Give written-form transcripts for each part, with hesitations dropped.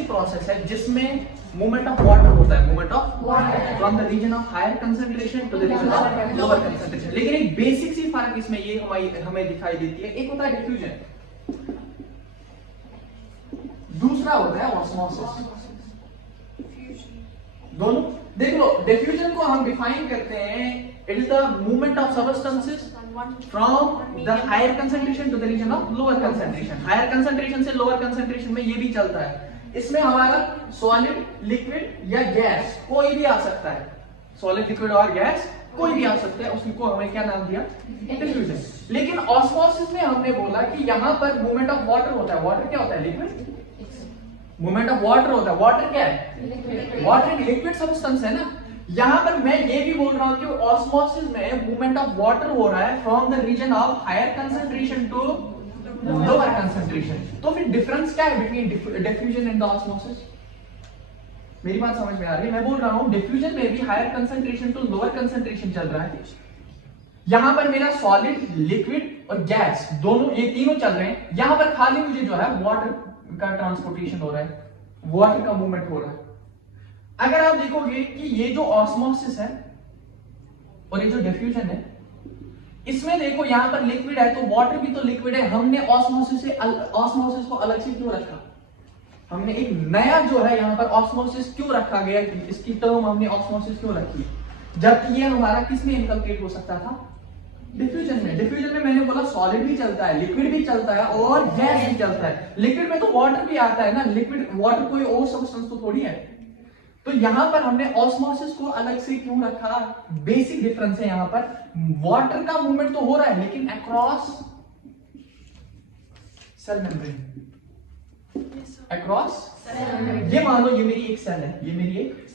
ऐसी प्रोसेस है जिसमें मूवमेंट ऑफ वाटर होता है, movement of water from the region of higher concentration to the region of lower concentration. लेकिन एक बेसिक सी फर्क इसमें ये हमें दिखाई देती है, एक होता है डिफ्यूजन, दूसरा होता है ऑस्मोसिस। दोनों देख लो, डिफ्यूजन को हम डिफाइन करते हैं, it is the movement of substances from the higher concentration to the region of lower concentration. Higher concentration से लोअर कंसंट्रेशन में ये भी चलता है। इसमें हमारा सॉलिड, लिक्विड या गैस कोई भी आ सकता है, सॉलिड, लिक्विड और गैस कोई भी आ सकता है, उसको हमें क्या नाम दिया, डिफ्यूजन। लेकिन ऑस्मोसिस में हमने बोला कि यहां पर मूवमेंट ऑफ वाटर होता है। वाटर क्या होता है, लिक्विड। मूवमेंट ऑफ वाटर होता है, वाटर क्या है, वाटर एक लिक्विड सब्सटेंस है ना। यहां पर मैं ये भी बोल रहा हूं कि ऑस्मोसिस में मूवमेंट ऑफ वाटर हो रहा है from the region of higher concentration to lower concentration. तो फिर डिफरेंस क्या है बिटवीन डिफ्यूजन एंड ऑस्मोसिस? मेरी बात समझ में आ रही है? मैं बोल रहा हूं डिफ्यूजन में भी higher concentration to lower concentration चल रहा है। यहां पर मेरा सॉलिड, लिक्विड और गैस दोनों, ये तीनों चल रहे हैं। यहां पर खाली मुझे जो है वाटर का ट्रांसपोर्टेशन हो रहा है, वाटर का मूवमेंट हो रहा है। अगर आप देखोगे कि ये जो ऑस्मोसिस है और ये जो डिफ्यूजन है, इसमें देखो यहां पर लिक्विड है तो वाटर भी तो लिक्विड है। हमने ऑस्मोसिस को अलग से क्यों रखा? हमने एक नया जो है यहां पर ऑस्मोसिस क्यों रखा गया, इसकी टर्म हमने ऑस्मोसिस क्यों रखी, जबकि ये हमारा किसमें इनकलकेट हो सकता था, डिफ्यूजन में। डिफ्यूजन में मैंने बोला सॉलिड भी चलता है, लिक्विड भी चलता है और गैस भी चलता है। लिक्विड में तो वाटर भी आता है ना, लिक्विड वाटर कोई और सब्सटेंस तो थोड़ी है। तो यहां पर हमने ऑस्मोसिस को अलग से क्यों रखा? बेसिक डिफरेंस है, यहां पर वाटर का मूवमेंट तो हो रहा है लेकिन अक्रॉस सेल मेम्ब्रेन, अक्रॉस। ये मान लो ये मेरी एक सेल है, ये मेरी एक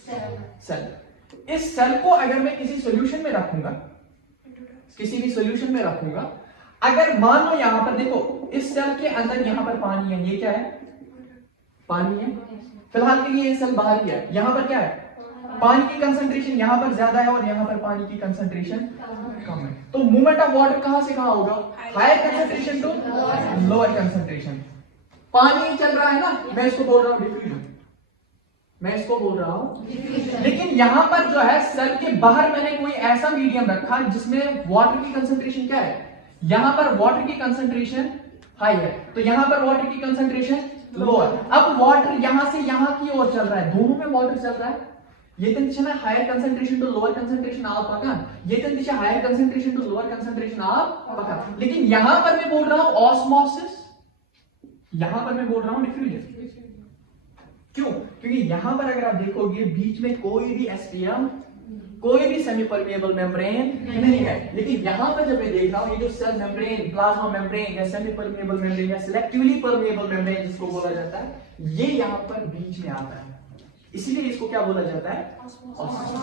सेल। इस सेल को अगर मैं किसी सॉल्यूशन में रखूंगा, किसी भी सॉल्यूशन में रखूंगा, अगर मान लो यहां पर देखो इस सेल के अंदर यहां पर पानी है, ये क्या है, पानी है। फिलहाल के लिए ये सेल बाहर ही है। यहां पर क्या है, पानी की कंसंट्रेशन यहां पर ज्यादा है और यहां पर पानी की कंसंट्रेशन कम है। तो मूवमेंट ऑफ वाटर कहां से कहां होगा, higher concentration to lower concentration. पानी चल रहा है ना, मैं इसको बोल रहा हूं डिफ्यूजन, मैं इसको बोल रहा हूं। लेकिन यहां पर जो है सेल के बाहर मैंने कोई ऐसा मीडियम रखा जिसमें वाटर की कंसंट्रेशन क्या है, यहां पर वाटर की कंसंट्रेशन हाई है, तो यहां पर वाटर की कंसंट्रेशन लोअर। अब वाटर यहां से यहां की ओर चल रहा है, दोनों में वाटर चल रहा है। ये दिशा में higher concentration to lower concentration आप पकड़, ये दिशा higher concentration to lower concentration आप पकड़। लेकिन यहां पर मैं बोल रहा हूं ऑस्मोसिस, यहां पर मैं बोल रहा हूं डिफ्यूजन। क्यों? क्योंकि यहां पर अगर आप देखोगे बीच में कोई भी एसटीएम, कोई भी सेमी परमेएबल मेम्ब्रेन नहीं है। लेकिन यहां पर जब मैं देख रहा हूं ये जो सेल मेम्ब्रेन, प्लाज्मा मेम्ब्रेन या सेमी परमेएबल मेम्ब्रेन या सिलेक्टिवली परमेएबल मेम्ब्रेन जिसको बोला जाता है, ये यहां पर बीच में आता है, इसीलिए इसको क्या बोला जाता है, ऑस्मोसिस।